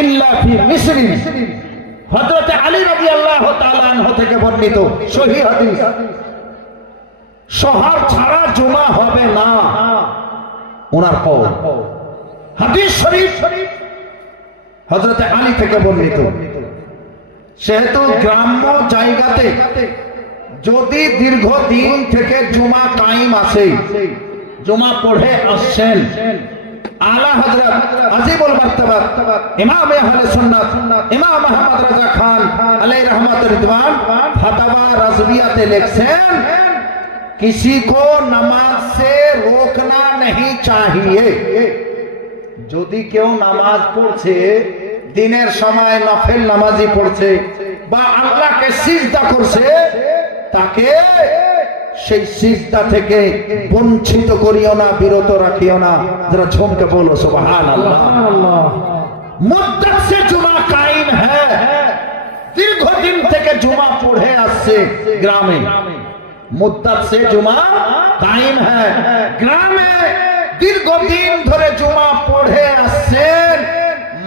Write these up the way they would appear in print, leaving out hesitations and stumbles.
ইল্লা ফি মিসরিন। হযরত আলী রাদিয়াল্লাহু তাআলা আনহু থেকে বর্ণিত সহিহ হাদিস, শহর ছাড়া জুমা হবে না, ওনার কওল। হাদিস শরীফ হযরত আলী থেকে বর্ণিত। সেহেতু গ্রাম্য জায়গাতে যদি দীর্ঘদিন থেকে জুমা কায়েম আছে, জুমা পড়ে আসছেন, আলা হযরত আজিবুল মারতাবাত ইমাম আহলে সুন্নাত ইমাম আহমদ রাজা খান আলাইহি রহমতুর রিদওয়ান ফতवा रज़वियाते लिखছেন, किसी को नमाज से रोकना नहीं चाहिए। যদি কেউ নামাজ পড়ছে, দিনের সময় নফল নামাজি পড়ছে বা আল্লাহকে সিজদা করছে, তাকে সেই সিজদা থেকে বঞ্চিত করিও না, বিরত রাখিও না। যারা ঝুমকে বলো সুবহানাল্লাহ। মুদ্দাত সে জুমা কায়েম है, দীর্ঘদিন থেকে জুমা পড়ে আসছে গ্রামে। মুদ্দাত সে জুমা কায়েম है, গ্রামে দীর্ঘদিন ধরে জুমা পড়ে আসছেন,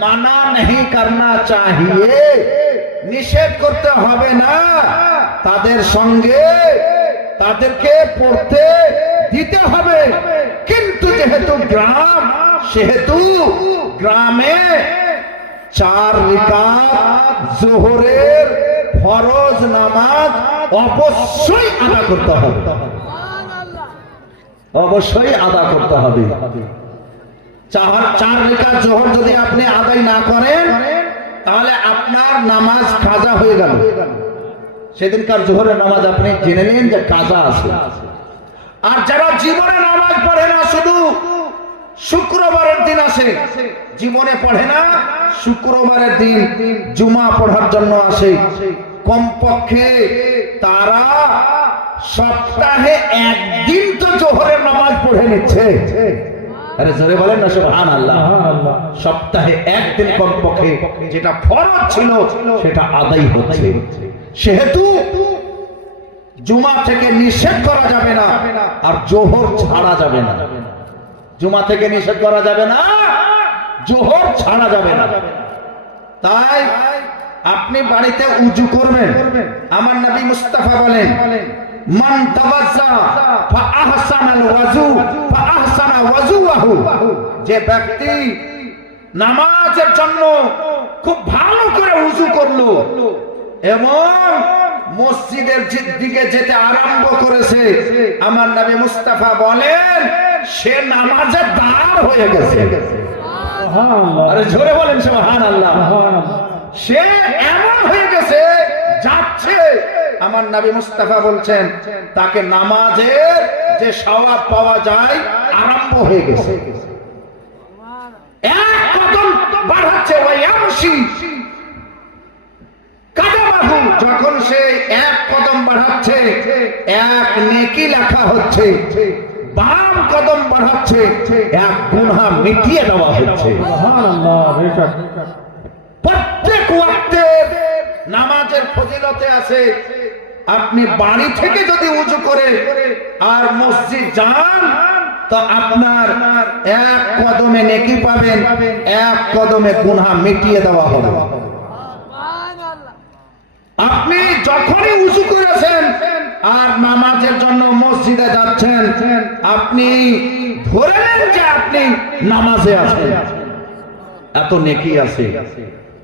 মানা नहीं करना चाहिए, নিষেধ করতে হবে না। তাদের সঙ্গে তাদেরকে পড়তে দিতে হবে। কিন্তু যেহেতু গ্রাম, সেহেতু গ্রামে 4 রাকাত যোহরের ফরজ নামাজ অবশ্যই আদা করতে হবে, অবশ্যই আদা করতে হবে। 4 রাকাত যোহর যদি আপনি আদায় না করেন, তাহলে আপনার নামাজ কাজা হয়ে গেল। সেদিনকার জোহরের নামাজ আপনি জেনে নিন যে কাজা আছে। আর যারা জীবনে নামাজ পড়ে না, শুধু শুক্রবারের দিন আসে, জীবনে পড়ে না, শুক্রবারের দিন জুমা পড়ার জন্য আসে, কমপক্ষে তারা সপ্তাহে একদিন তো জোহরের নামাজ পড়ে নিচ্ছে। আরে জোরে বলেন না সুবহানাল্লাহ। সপ্তাহে একদিন কমপক্ষে যেটা ফরজ ছিল সেটা আদায় হচ্ছে। সেহেতু জুমা থেকে নিষেধ করা যাবে না, আর জোহর ছাড়া যাবে না। জুমা থেকে নিষেধ করা যাবে না, জোহর ছাড়া যাবে না। তাই আপনি বাড়িতে উযু করবেন। আমার নবী মুস্তাফা বলেন, মান তাওয়াজ্জা ফা আহসানাল ওয়াজু ফা আহসানা ওয়াজুহু, যে ব্যক্তি নামাজের জন্য খুব ভালো করে উযু করলো এবং মসজিদের দিকে যেতে আরম্ভ করেছে, আমার নবী মুস্তাফা বলেন সে নামাজে দাঁড় হয়ে গেছে। সুবহানাল্লাহ। আরে জোরে বলেন সুবহানাল্লাহ। সে এমন হয়ে গেছে, যাচ্ছে, আমার নবী মুস্তাফা বলছেন তাকে নামাজের যে সওয়াব পাওয়া যায় আরম্ভ হয়ে গেছে। এক কদম বাড়াচ্ছে, ওয়ায়ামশি কাদামাহু, যখন সে এক কদম বাড়াচ্ছে, এক নেকি লেখা হচ্ছে। বাম কদম বাড়াচ্ছে, এক গুনাহ মিটিয়ে দেওয়া হচ্ছে। সুবহানাল্লাহ। প্রত্যেক ওয়াক্তে নামাজের ফজিলতে আছে। আপনি বাড়ি থেকে যদি উযু করে আর মসজিদ যান, তো আপনার এক কদমে নেকি পাবেন, এক কদমে গুনাহ মিটিয়ে দেওয়া হবে। আপনি যখনই উযু করেছেন আর নামাজের জন্য মসজিদে যাচ্ছেন, আপনি ধরে নেন যে আপনি নামাজে আছেন, এত নেকি আছে।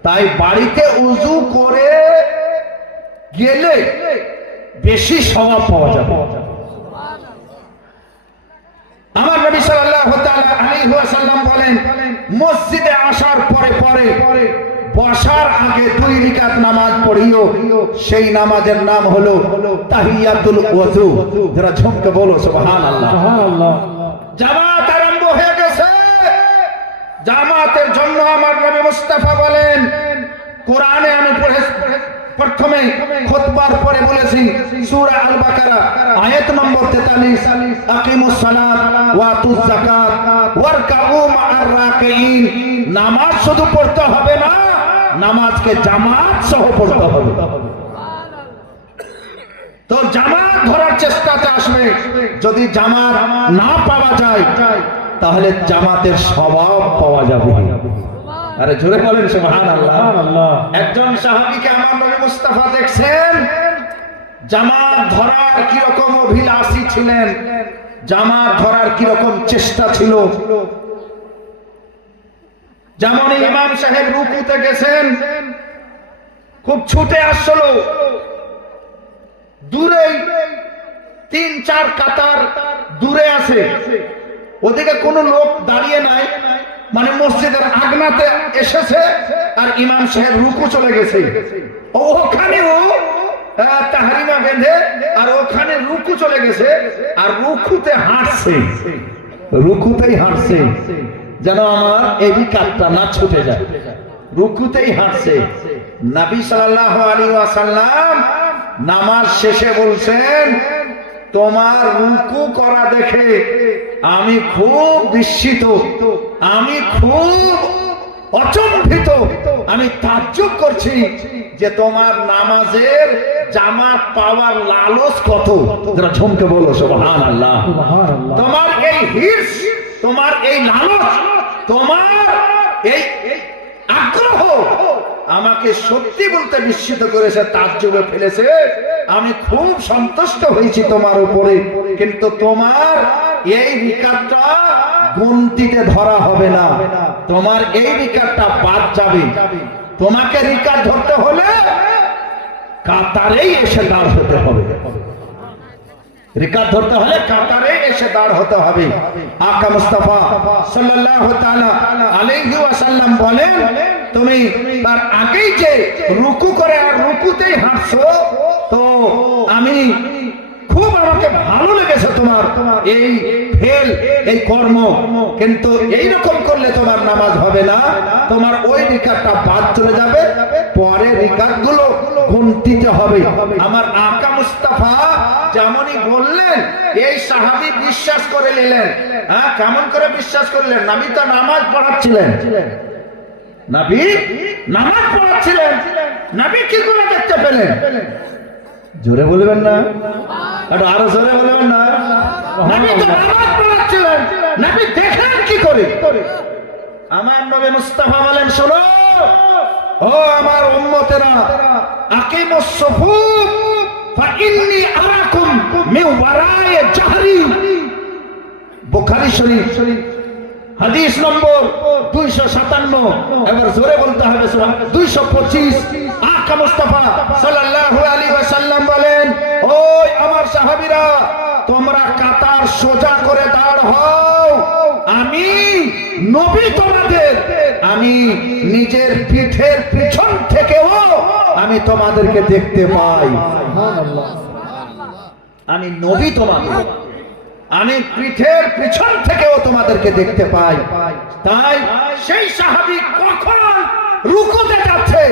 তাই বাড়িতে উযু করে গেলে বেশি সওয়াব পাওয়া যাবে। আমার নবী সাল্লাল্লাহু তাআলা আলাইহি ওয়াসাল্লাম বলেন, মসজিদে আসার পরে পরে বসার আগে 2 রাকাত নামাজ পড়িও, সেই নামাজের নাম হলো তাহিয়াতুল ওযু। যারা ঝুমকে বলো সুবহানাল্লাহ। জামাত আরম্ভ হয়ে গেছে। জামাতের জন্য আমার নবী মুস্তাফা বলেন, কোরআনে আমি প্রথমে খুতবার পরে বলেছি, সূরা আল বাকারা আয়াত নম্বর 43, আকিমুস সালাত ওয়া আতুজ যাকাত ওয়ারকাউ মা'আর রাকিঈন। নামাজ শুধু পড়তে হবে না, নামাজকে জামাত সহ পড়তে হবে। তো জামাত ধরার চেষ্টাতে আসবে। যদি জামাত না পাওয়া যায়, তাহলে জামাতের স্বভাব পাওয়া যাবে। আরে জোরে বলেন সুবহানাল্লাহ। একজন সাহাবীকে আমার নবী মুস্তাফা দেখছেন জামাত ধরার কি রকম অভিলাষী ছিলেন, জামাত ধরার কি রকম চেষ্টা ছিল। যেমন ইমাম সাহেব রুকুতে গেছেন, খুব ছুটে আসলো, দূরে 3-4 কাতার দূরে আছে, ওদিকে কোনো লোক দাঁড়িয়ে নাই, মানে মসজিদের আগনাতে এসেছে আর ইমাম সাহেব রুকু চলে গেছে, ওখানেও তাহরিমা বেঁধে আর ওখানে রুকু চলে গেছে আর রুকুতে হাঁটছে, রুকুতেই হাঁটছে যেন আমার এই কাজটা না ছুটে যায়, রুকুতেই হাঁটছে। নবী সাল্লাল্লাহু আলাইহি ওয়াসাল্লাম নামাজ শেষে বলছেন, তোমার রুকু করা দেখে আমি খুব বিস্মিত, আমি খুব অচম্ভিত, আমি তাজ্জব করছি যে তোমার নামাজের জামাত পাওয়ার লালস কত। যারা ঝুমকে বলো সুবহানাল্লাহ। তোমার এই হির্স, তোমার এই লালস, তোমার এই আগ্রহ আমাকে সত্যি বলতে বিস্মিত করেছে, তাজ্জবে ফেলেছে। আমি খুব সন্তুষ্ট হয়েছি তোমার উপরে, কিন্তু তোমার এই রিকাতটা গুনতিতে ধরা হবে না, তোমার এই রিকাতটা বাদ যাবে। তোমাকে রিকাত ধরতে হলে কাতারেই এসে দাঁড় হতে হবে, রিকাত ধরতে হলে কাতারে এসে দাঁড় হতে হবে। আকা মুস্তাফা সাল্লাল্লাহু তাআলা আলাইহি ওয়াসাল্লাম বলেন, তুমি তার আগেই যে রুকু করে আর রুকুতেই হাঁটছো, তো আমি খুব, আমাকে ভালো লেগেছে তোমার এই ফেল, এই কর্ম, কিন্তু এই রকম করলে তোমার নামাজ হবে না, তোমার ওই রিকাতটা বাদ চলে যাবে, পরে রিকাতগুলো গুনতিতে হবে। আমার আকা মুস্তাফা যেমনই বললেন, এই সাহাবী বিশ্বাস করে নিলেন। হ্যাঁ, কেমন করে বিশ্বাস করলেন? নবী তো নামাজ পড়াচ্ছিলেন, নবী নামাজ পড়াচ্ছিলেন, নবী কি করে দেখতে পেলেন? জোরে বলবেন না, একটু আরো জোরে বলবেন না। নবী তো নামাজ পড়াচ্ছিলেন, নবী দেখলেন কি করে? আমার নবী মুস্তাফা বলেন, শোনো ও আমার উম্মতেরা, আকিমুস সুফুফ ফাইন্নী আরাকুম মিন ওয়ারায়ে জাহরি। বুখারী শরীফ হাদিস নম্বর 257। এবার জোরে বলতে হবে 225। আকা মুস্তাফা সাল্লাল্লাহু আলাইহি ওয়াসাল্লাম বলেন, ওই আমার সাহাবীরা, তোমরা কাতার সোজা করে দাঁড় হও, আমি নবী তোমাদের, আমি নিজের পিঠের পিছন থেকেও আমি তোমাদেরকে দেখতে পাই। সুবহানাল্লাহ। আমি নবী তোমাদের, আমি পিঠের পিছন থেকেও তোমাদেরকে দেখতে পাই। তাই সেই সাহাবী কখন রুকুতে যাচ্ছে,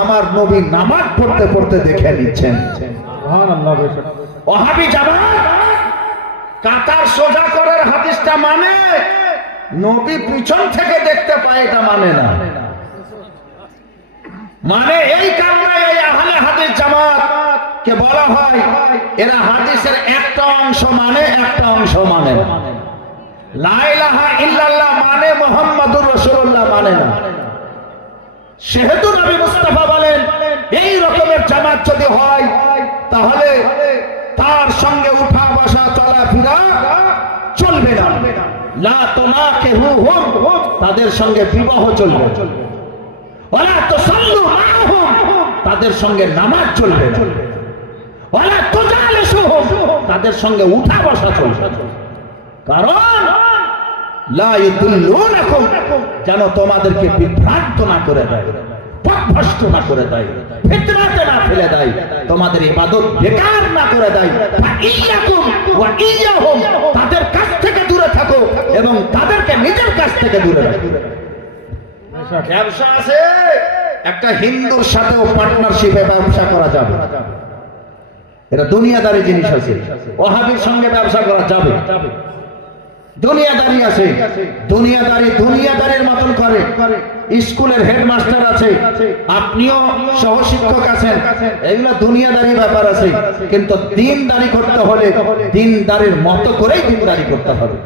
আমার নবী নামাজ পড়তে পড়তে দেখে নিচ্ছেন। সুবহানাল্লাহ। ওয়াহাবি জামাত কাতার সোজা করার হাদিসটা মানে নবী পিছন থেকে দেখতে পায়, এটা মানে না। মানে এই কারণে এই আহলে হাদিস জামাত কে বলা হয়, এরা হাদিসের একটা অংশ মানে, একটা অংশ মানে না। লা ইলাহা ইল্লাল্লাহ মানে মুহাম্মাদুর রাসূলুল্লাহ মানে না। সেহেতু নবী মুস্তাফা বলেন, এই রকমের জামাত যদি হয় তাহলে তার সঙ্গে উঠা বসা চলাফেরা চলবে না। লা তুনাকিহুম, তাদের সঙ্গে বিবাহ চলবে, ওয়ালা তুসাল্লু মাআহুম, তাদের সঙ্গে নামাজ চলবে না, ওয়ালা তুজালিসুহুম, তাদের সঙ্গে উঠা বসা চলবে। কারণ লা ইউদুল্লুনাকুম, যেন তোমাদেরকে বিভ্রান্ত না করে দেয়, পথভ্রষ্ট না করে দেয়, ফিতনাতে না ফেলে দেয়, তোমাদের ইবাদত বেকার না করে দেয়। ফাইয়াকুম ওয়া ইয়াহুম, তাদের কাছ থেকে দূরে থাকো এবং তাদেরকে নিজের কাছ থেকে দূরে রাখো। ব্যবসা আছে, একটা হিন্দুর সাথেও পার্টনারশিপে ব্যবসা করা যাবে, এটা দুনিয়াদারি জিনিস আছে। ওয়াহাবির সঙ্গে ব্যবসা করা যাবে, দুনিয়াদারি আছে, দুনিয়াদারি দুনিয়াদারির মতন করে। স্কুলের হেডমাস্টার আছে, আপনিও সহশিক্ষক আছেন, এগুলো দুনিয়াদারি ব্যাপার আছে। কিন্তু দিনদারি করতে হলে দিনদারির মতো করেই দিনদারি করতে হবে।